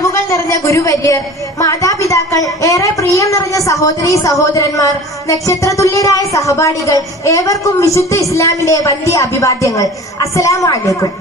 അറിവുകൾ നിറഞ്ഞ ഗുരുവര്യർ മാതാപിതാക്കൾ ഏറെ പ്രിയം നിറഞ്ഞ സഹോദരി സഹോദരന്മാർ നക്ഷത്രതുല്യരായ സഹപാഠികൾ ഏവർക്കും വിശുദ്ധ ഇസ്ലാമിന്റെ വന്ധ്യ അഭിവാദ്യങ്ങൾ. അസ്സലാമു അലൈക്കും.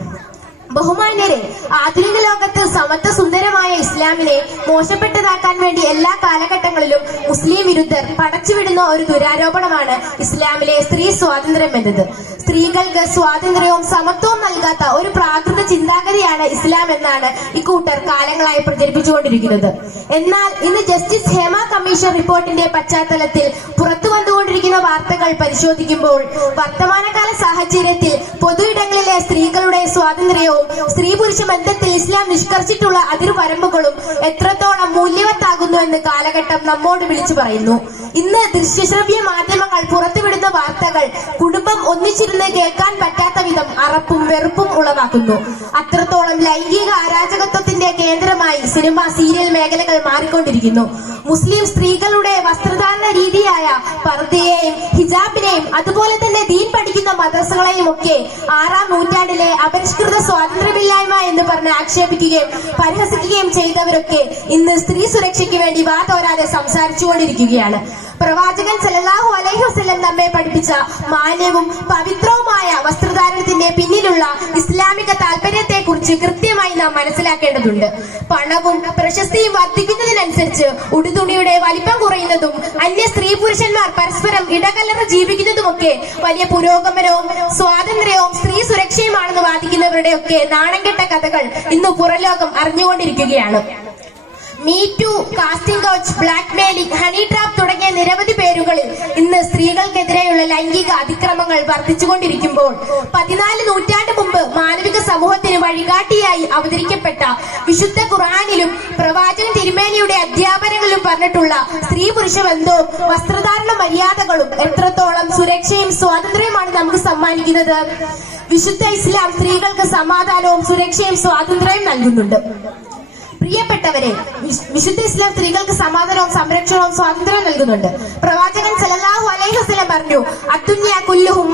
ബഹുമാന്യരെ ആധുനിക ലോകത്ത് സമത്വ സുന്ദരമായ ഇസ്ലാമിനെ മോശപ്പെട്ടതാക്കാൻ വേണ്ടി എല്ലാ കാലഘട്ടങ്ങളിലും മുസ്ലിം വിരുദ്ധർ പടച്ചുവിടുന്ന ഒരു ദുരാരോപണമാണ് ഇസ്ലാമിലെ സ്ത്രീ സ്വാതന്ത്ര്യം എന്നത്. സ്ത്രീകൾക്ക് സ്വാതന്ത്ര്യവും സമത്വവും നൽകാത്ത ഒരു പ്രാകൃത ചിന്താഗതിയാണ് ഇസ്ലാം എന്നാണ് ഇക്കൂട്ടർ കാലങ്ങളായി പ്രചരിപ്പിച്ചുകൊണ്ടിരിക്കുന്നത്. എന്നാൽ ഇന്ന് ജസ്റ്റിസ് ഹേമ കമ്മീഷൻ റിപ്പോർട്ടിന്റെ പശ്ചാത്തലത്തിൽ പുറത്തു വന്നുകൊണ്ടിരിക്കുന്ന വാർത്തകൾ പരിശോധിക്കുമ്പോൾ വർത്തമാനകാല സാഹചര്യത്തിൽ പൊതു ഇടങ്ങളിലെ സ്ത്രീകളുടെ സ്വാതന്ത്ര്യവും സ്ത്രീ പുരുഷ ബന്ധത്തിൽ ഇസ്ലാം നിഷ്കർഷിച്ചിട്ടുള്ള അതിർവരമ്പുകളും എത്രത്തോളം മൂല്യവത്താകുന്നു എന്ന് കാലഘട്ടം നമ്മോട് വിളിച്ചു പറയുന്നു. ഇന്ന് ദൃശ്യശ്രവ്യ മാധ്യമങ്ങൾ പുറത്തുവിടുന്ന വാർത്തകൾ കുടുംബം ഒന്നിച്ചിരുന്ന് കേൾക്കാൻ പറ്റാത്ത വിധം അറപ്പും വെറുപ്പും ഉളവാക്കുന്നു. അത്രത്തോളം ലൈംഗിക അരാജകത്വത്തിന്റെ കേന്ദ്രമായി സിനിമ സീരിയൽ മേഖലകൾ മാറിക്കൊണ്ടിരിക്കുന്നു. മുസ്ലിം സ്ത്രീകളുടെ വസ്ത്രധാരണ രീതിയായ പർദ്ദയെയും ഹിജാബിനെയും അതുപോലെ തന്നെ ദീൻ പഠിക്കുന്ന മദ്രസകളെയും ഒക്കെ ആറാം നൂറ്റാണ്ടിലെ അപരിഷ്കൃത സ്വാതന്ത്ര്യമില്ലായ്മ എന്ന് പറഞ്ഞ് ആക്ഷേപിക്കുകയും പരിഹസിക്കുകയും ചെയ്തവരൊക്കെ ഇന്ന് സ്ത്രീ സുരക്ഷയ്ക്ക് വേണ്ടി വാതോരാതെ സംസാരിച്ചുകൊണ്ടിരിക്കുകയാണ്. പ്രവാചകൻ സലല്ലാഹു അലൈഹി വസല്ലം നമ്മെ പഠിപ്പിച്ച മാന്യവും പവിത്രവുമായ വസ്ത്രധാരണത്തിന്റെ പിന്നിലുള്ള ഇസ്ലാമിക താല്പര്യത്തെ കുറിച്ച് കൃത്യമായി നാം മനസ്സിലാക്കേണ്ടതുണ്ട്. പണവും പ്രശസ്തിയും വർദ്ധിക്കുന്നതിനനുസരിച്ച് ഉടുതുണിയുടെ വലിപ്പം കുറയുന്നതും അന്യ സ്ത്രീ പുരുഷന്മാർ പരസ്പരം ഇടകലർന്ന് ജീവിക്കുന്നതുമൊക്കെ വലിയ പുരോഗമനവും സ്വാതന്ത്ര്യവും സ്ത്രീ സുരക്ഷയുമാണെന്ന് വാദിക്കുന്നവരുടെ ഒക്കെ നാണംകെട്ട കഥകൾ ഇന്ന് പുറലോകം അറിഞ്ഞുകൊണ്ടിരിക്കുകയാണ്. Me too casting couch blackmailing honey trap തുടങ്ങിയ നിരവധി പേരുകളിൽ ഇന്ന് സ്ത്രീകൾക്കെതിരെയുള്ള ലൈംഗിക അതിക്രമങ്ങൾ വർദ്ധിച്ചുകൊണ്ടിരിക്കുമ്പോൾ പതിനാല് നൂറ്റാണ്ട് മുമ്പ് മാനവിക സമൂഹത്തിന് വഴികാട്ടിയായി അവതരിക്കപ്പെട്ട വിശുദ്ധ ഖുർആാനിലും പ്രവാചകൻ തിരുമേനിയുടെ അധ്യാപനങ്ങളിലും പറഞ്ഞിട്ടുള്ള സ്ത്രീ പുരുഷ ബന്ധവും വസ്ത്രധാരണ മര്യാദകളും എത്രത്തോളം സുരക്ഷയും സ്വാതന്ത്ര്യവുമാണ് നമുക്ക് സമ്മാനിക്കുന്നത്? വിശുദ്ധ ഇസ്ലാം സ്ത്രീകൾക്ക് സമാധാനവും സുരക്ഷയും സ്വാതന്ത്ര്യവും നൽകുന്നുണ്ട്. പ്രിയപ്പെട്ടവരെ വിശ്- വിശുദ്ധ ഇസ്ലാം സ്ത്രീകൾക്ക് സമാധാനവും സംരക്ഷണവും സ്വാതന്ത്ര്യവും നൽകുന്നുണ്ട്. പ്രവാചകൻ സല്ലല്ലാഹു അലൈഹി വസല്ലം പറഞ്ഞു അത്തുന്യ കുല്ലുഹും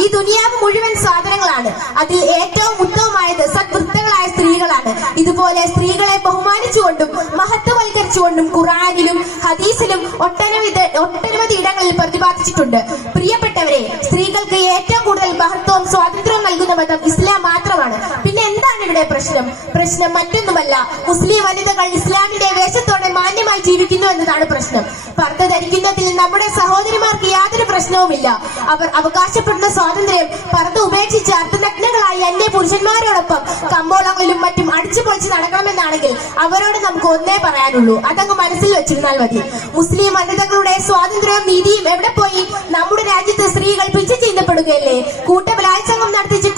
ഈ ദുനിയാവ് മുഴുവൻ സാധനങ്ങളാണ്. അതിൽ ഏറ്റവും ഉത്തമമായത് സദ്വൃത്തങ്ങളായ സ്ത്രീകളാണ്. ഇതുപോലെ സ്ത്രീകളെ ബഹുമാനിച്ചുകൊണ്ടും മഹത്വവൽക്കരിച്ചുകൊണ്ടും ഖുറാനിലും ഹദീസിലും ഒട്ടനവധി ഒട്ടനവധി ഇടങ്ങളിൽ പ്രതിപാദിച്ചിട്ടുണ്ട്. ഇവിടെ പ്രശ്നം. പ്രശ്നം മറ്റൊന്നുമല്ല. മുസ്ലിം വനിതകൾ ഇസ്ലാമിന്റെ വേഷത്തോടെ മാന്യമായി ജീവിക്കുന്നു എന്നതാണ് പ്രശ്നം. പർദ്ദ ധരിക്കുന്നതിൽ നമ്മുടെ സഹോദരിമാർക്ക് യാതൊരു പ്രശ്നവുമില്ല. അവർ അവകാശപ്പെടുന്ന സ്വാതന്ത്ര്യം പർദ്ദ ഉപേക്ഷിച്ച് അർദ്ധനഗ്നകളായി അന്യ പുരുഷന്മാരോടൊപ്പം കമ്പോളങ്ങളിലും മറ്റും അടിച്ചു പൊളിച്ച് നടക്കണമെന്നാണെങ്കിൽ അവരോട് നമുക്ക് ഒന്നേ പറയാനുള്ളൂ. അതങ്ങ് മനസ്സിൽ വെച്ചിരുന്നാൽ മതി. മുസ്ലിം വനിതകളുടെ സ്വാതന്ത്ര്യവും നീതിയും എവിടെ പോയി? നമ്മുടെ രാജ്യത്ത് സ്ത്രീകൾ പിച്ചു ചെയ്യപ്പെടുകയല്ലേ കൂട്ടബലാത്സംഗം നടത്തിച്ച്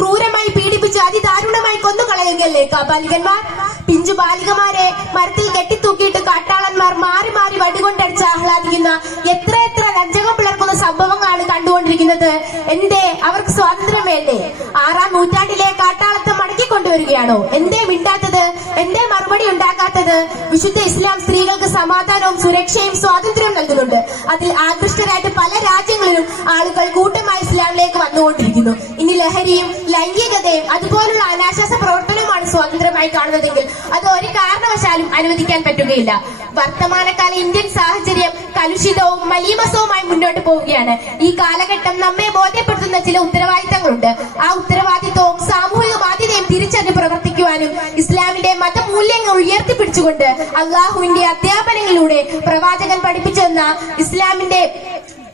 കൊന്നുകളയുകയല്ലേ ബാലികന്മാർ പിഞ്ചു ബാലികമാരെ മരത്തിൽ കെട്ടിത്തൂക്കിയിട്ട് കാട്ടാളന്മാർ മാറി മാറി വടികൊണ്ടടിച്ച് ആഹ്ലാദിക്കുന്ന എത്ര എത്ര ലജ്ജകം പിളർക്കുന്ന സംഭവങ്ങളാണ് കണ്ടുകൊണ്ടിരിക്കുന്നത്. എന്തേ? അവർക്ക് സ്വാതന്ത്ര്യം വേണ്ടേ? ആറാം നൂറ്റാണ്ടിലെ കാട്ടാളത്തെ മടക്കിക്കൊണ്ടുവരികയാണോ? എന്തേ മിണ്ടാത്തത്? എന്തേ മറുപടി ഉണ്ടാക്കാത്തത് വിശുദ്ധ ഇസ്ലാം സ്ത്രീകൾക്ക് സമാധാനവും സുരക്ഷയും സ്വാതന്ത്ര്യവും നൽകുന്നുണ്ട്. അതിൽ ആകൃഷ്ടരായിട്ട് പല രാജ്യങ്ങളിലും ആളുകൾ കൂട്ടമായി ഇസ്ലാമിലേക്ക് വന്നുകൊണ്ടിരിക്കുന്നു. ഇനി ലഹരിയും ലൈംഗികതയും അതുപോലുള്ള അനാശാസ പ്രവർത്തനവുമാണ് സ്വാതന്ത്ര്യമായി കാണുന്നതെങ്കിൽ അത് ഒരു കാരണവശാലും അനുവദിക്കാൻ പറ്റുകയില്ല. വർത്തമാനകാല ഇന്ത്യൻ സാഹചര്യം കലുഷിതവും മലീമസവുമായി മുന്നോട്ട് പോവുകയാണ്. ഈ കാലഘട്ടം നമ്മെ ബോധ്യപ്പെടുത്തുന്ന ചില ഉത്തരവാദിത്തങ്ങളുണ്ട്. ആ ഉത്തരവാദിത്വവും സാമൂഹിക ബാധ്യതയും തിരിച്ചറിഞ്ഞ് പ്രവർത്തിക്കുവാനും ഇസ്ലാമിന്റെ മതമൂല്യങ്ങൾ ഉയർത്തിപ്പിടിച്ചുകൊണ്ട് അള്ളാഹുവിന്റെ അധ്യാപനങ്ങളിലൂടെ പ്രവാചകൻ പഠിപ്പിച്ചെന്ന ഇസ്ലാമിന്റെ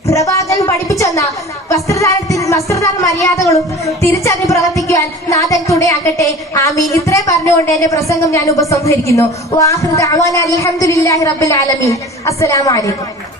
പ്രവാചകൻ പഠിപ്പിച്ചെന്ന വസ്ത്രധാരണത്തിന് വസ്ത്രധാരണ മര്യാദകളും തിരിച്ചറിഞ്ഞ് പ്രവർത്തിക്കുവാൻ നാഥൻ തുണയാക്കട്ടെ. ആമീൻ. ഇത്രയും പറഞ്ഞുകൊണ്ട് എന്റെ പ്രസംഗം ഞാൻ ഉപസംഹരിക്കുന്നു. അലഹമുല്ലാഹി റബ്ബിൽ ആലമീൻ. അസ്സലാമു അലൈക്കും.